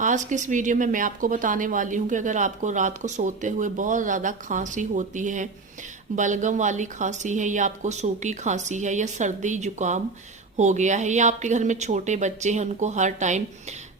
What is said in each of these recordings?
आज की इस वीडियो में मैं आपको बताने वाली हूँ कि अगर आपको रात को सोते हुए बहुत ज़्यादा खांसी होती है, बलगम वाली खांसी है या आपको सूखी खांसी है या सर्दी जुकाम हो गया है या आपके घर में छोटे बच्चे हैं उनको हर टाइम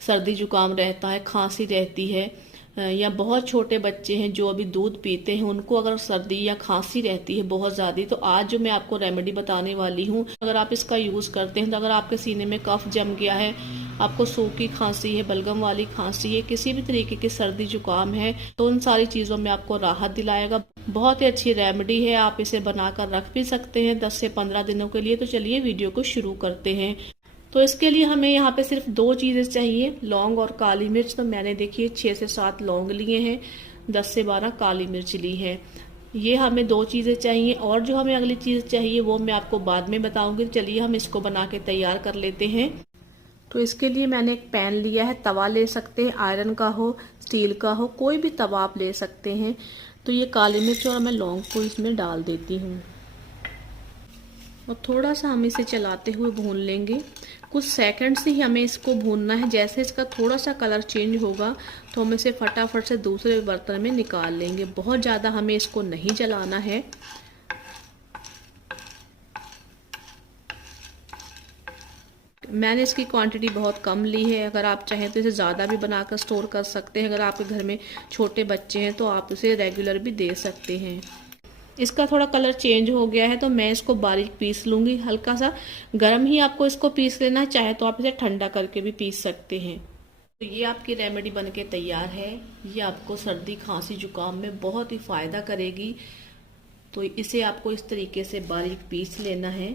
सर्दी जुकाम रहता है, खांसी रहती है, या बहुत छोटे बच्चे हैं जो अभी दूध पीते हैं उनको अगर सर्दी या खांसी रहती है बहुत ज़्यादा, तो आज जो मैं आपको रेमेडी बताने वाली हूँ अगर आप इसका यूज़ करते हैं तो अगर आपके सीने में कफ जम गया है, आपको सूखी खांसी है, बलगम वाली खांसी है, किसी भी तरीके की सर्दी जुकाम है, तो उन सारी चीज़ों में आपको राहत दिलाएगा। बहुत ही अच्छी रेमेडी है, आप इसे बनाकर रख भी सकते हैं 10 से 15 दिनों के लिए। तो चलिए वीडियो को शुरू करते हैं। तो इसके लिए हमें यहाँ पे सिर्फ 2 चीज़ें चाहिए, लौंग और काली मिर्च। तो मैंने देखिए 6 से 7 लौंग लिए हैं, 10 से 12 काली मिर्च ली है। ये हमें 2 चीज़ें चाहिए और जो हमें अगली चीज़ चाहिए वो मैं आपको बाद में बताऊंगी। चलिए हम इसको बना के तैयार कर लेते हैं। तो इसके लिए मैंने एक पैन लिया है, तवा ले सकते हैं, आयरन का हो, स्टील का हो, कोई भी तवा आप ले सकते हैं। तो ये काली मिर्च और मैं लौंग को इसमें डाल देती हूँ और थोड़ा सा हम इसे चलाते हुए भून लेंगे। कुछ सेकंड्स ही हमें इसको भूनना है। जैसे इसका थोड़ा सा कलर चेंज होगा तो हम इसे फटाफट से दूसरे बर्तन में निकाल लेंगे। बहुत ज़्यादा हमें इसको नहीं जलाना है। मैंने इसकी क्वांटिटी बहुत कम ली है, अगर आप चाहें तो इसे ज़्यादा भी बनाकर स्टोर कर सकते हैं। अगर आपके घर में छोटे बच्चे हैं तो आप इसे रेगुलर भी दे सकते हैं। इसका थोड़ा कलर चेंज हो गया है तो मैं इसको बारीक पीस लूँगी। हल्का सा गर्म ही आपको इसको पीस लेना है, चाहे तो आप इसे ठंडा करके भी पीस सकते हैं। तो ये आपकी रेमेडी बनके तैयार है। ये आपको सर्दी खांसी जुकाम में बहुत ही फ़ायदा करेगी। तो इसे आपको इस तरीके से बारीक पीस लेना है।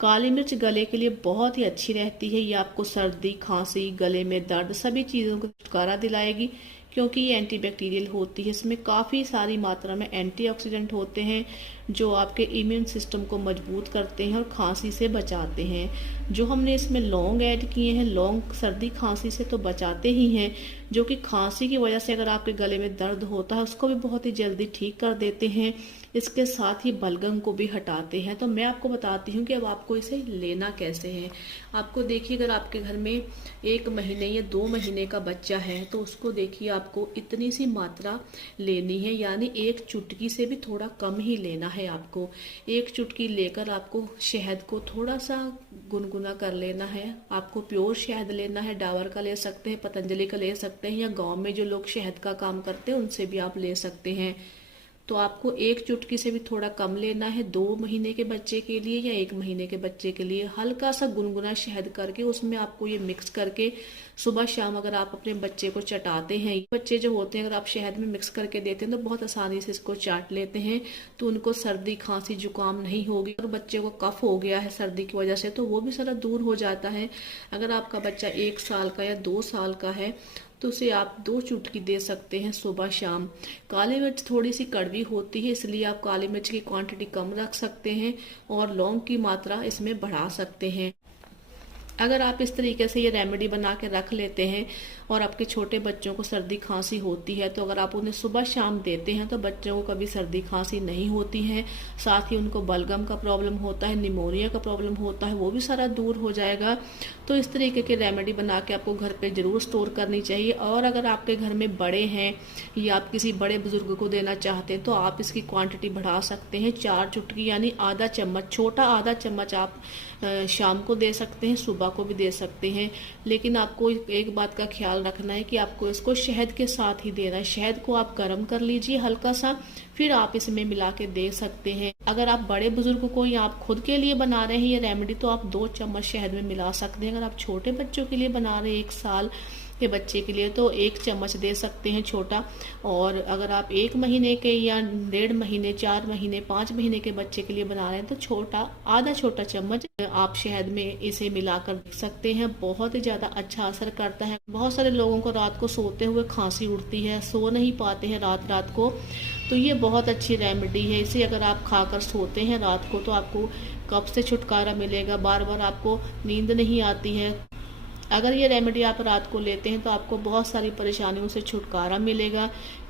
काली मिर्च गले के लिए बहुत ही अच्छी रहती है। ये आपको सर्दी खांसी, गले में दर्द, सभी चीज़ों को छुटकारा दिलाएगी क्योंकि ये एंटीबैक्टीरियल होती है। इसमें काफ़ी सारी मात्रा में एंटीऑक्सीडेंट होते हैं जो आपके इम्यून सिस्टम को मजबूत करते हैं और खांसी से बचाते हैं। जो हमने इसमें लौंग ऐड किए हैं, लौंग सर्दी खांसी से तो बचाते ही हैं, जो कि खांसी की वजह से अगर आपके गले में दर्द होता है उसको भी बहुत ही जल्दी ठीक कर देते हैं। इसके साथ ही बलगम को भी हटाते हैं। तो मैं आपको बताती हूँ कि अब आपको इसे लेना कैसे है। आपको देखिए, अगर आपके घर में 1 महीने या 2 महीने का बच्चा है तो उसको देखिए आपको इतनी सी मात्रा लेनी है, यानी 1 चुटकी से भी थोड़ा कम ही लेना है। आपको 1 चुटकी लेकर आपको शहद को थोड़ा सा गुनगुना कर लेना है। आपको प्योर शहद लेना है, डाबर का ले सकते हैं, पतंजलि का ले सकते हैं, या गाँव में जो लोग शहद का काम करते हैं उनसे भी आप ले सकते हैं। तो आपको 1 चुटकी से भी थोड़ा कम लेना है 2 महीने के बच्चे के लिए या 1 महीने के बच्चे के लिए। हल्का सा गुनगुना शहद करके उसमें आपको ये मिक्स करके सुबह शाम अगर आप अपने बच्चे को चटाते हैं, बच्चे जो होते हैं अगर आप शहद में मिक्स करके देते हैं तो बहुत आसानी से इसको चाट लेते हैं, तो उनको सर्दी खांसी जुकाम नहीं होगी। अगर बच्चे को कफ हो गया है सर्दी की वजह से तो वो भी सारा दूर हो जाता है। अगर आपका बच्चा 1 साल का या 2 साल का है तो उसे आप 2 चुटकी दे सकते हैं सुबह शाम। काली मिर्च थोड़ी सी कड़वी होती है, इसलिए आप काली मिर्च की क्वांटिटी कम रख सकते हैं और लौंग की मात्रा इसमें बढ़ा सकते हैं। अगर आप इस तरीके से ये रेमेडी बना के रख लेते हैं और आपके छोटे बच्चों को सर्दी खांसी होती है तो अगर आप उन्हें सुबह शाम देते हैं तो बच्चों को कभी सर्दी खांसी नहीं होती है। साथ ही उनको बलगम का प्रॉब्लम होता है, निमोनिया का प्रॉब्लम होता है, वो भी सारा दूर हो जाएगा। तो इस तरीके के रेमेडी बना के आपको घर पे ज़रूर स्टोर करनी चाहिए। और अगर आपके घर में बड़े हैं या आप किसी बड़े बुजुर्ग को देना चाहते हैं तो आप इसकी क्वांटिटी बढ़ा सकते हैं। 4 चुटकी यानी आधा चम्मच, छोटा आधा चम्मच आप शाम को दे सकते हैं, सुबह को भी दे सकते हैं। लेकिन आपको एक बात का ख्याल रखना है कि आपको इसको शहद के साथ ही देना है। शहद को आप गर्म कर लीजिए हल्का सा, फिर आप इसमें मिला के दे सकते हैं। अगर आप बड़े बुजुर्ग को या आप खुद के लिए बना रहे हैं ये रेमेडी तो आप 2 चम्मच शहद में मिला सकते हैं। अगर आप छोटे बच्चों के लिए बना रहे हैं 1 साल के बच्चे के लिए तो 1 चम्मच दे सकते हैं छोटा। और अगर आप 1 महीने के या 1.5 महीने, 4 महीने, 5 महीने के बच्चे के लिए बना रहे हैं तो आधा छोटा चम्मच आप शहद में इसे मिलाकर देख सकते हैं। बहुत ही ज्यादा अच्छा असर करता है। बहुत सारे लोगों को रात को सोते हुए खांसी उठती है, सो नहीं पाते हैं रात को, तो ये बहुत अच्छी रेमेडी है। इसे अगर आप खाकर सोते हैं रात को तो आपको कफ से छुटकारा मिलेगा, बार बार आपको नींद नहीं आती है। अगर ये रेमेडी आप रात को लेते हैं तो आपको बहुत सारी परेशानियों से छुटकारा मिलेगा,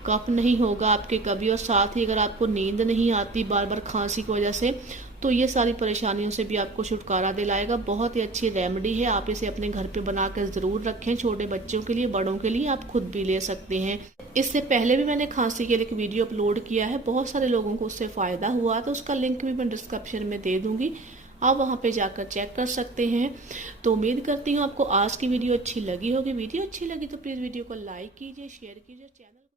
कफ नहीं होगा आपके कभी। और साथ ही अगर आपको नींद नहीं आती बार बार खांसी की वजह से तो ये सारी परेशानियों से भी आपको छुटकारा दिलाएगा। बहुत ही अच्छी रेमेडी है, आप इसे अपने घर पे बनाकर ज़रूर रखें। छोटे बच्चों के लिए, बड़ों के लिए आप खुद भी ले सकते हैं। इससे पहले भी मैंने खांसी के लिए एक वीडियो अपलोड किया है, बहुत सारे लोगों को उससे फ़ायदा हुआ, तो उसका लिंक भी मैं डिस्क्रिप्शन में दे दूँगी, आप वहाँ पे जाकर चेक कर सकते हैं। तो उम्मीद करती हूँ आपको आज की वीडियो अच्छी लगी होगी। वीडियो अच्छी लगी तो प्लीज़ वीडियो को लाइक कीजिए, शेयर कीजिए, चैनल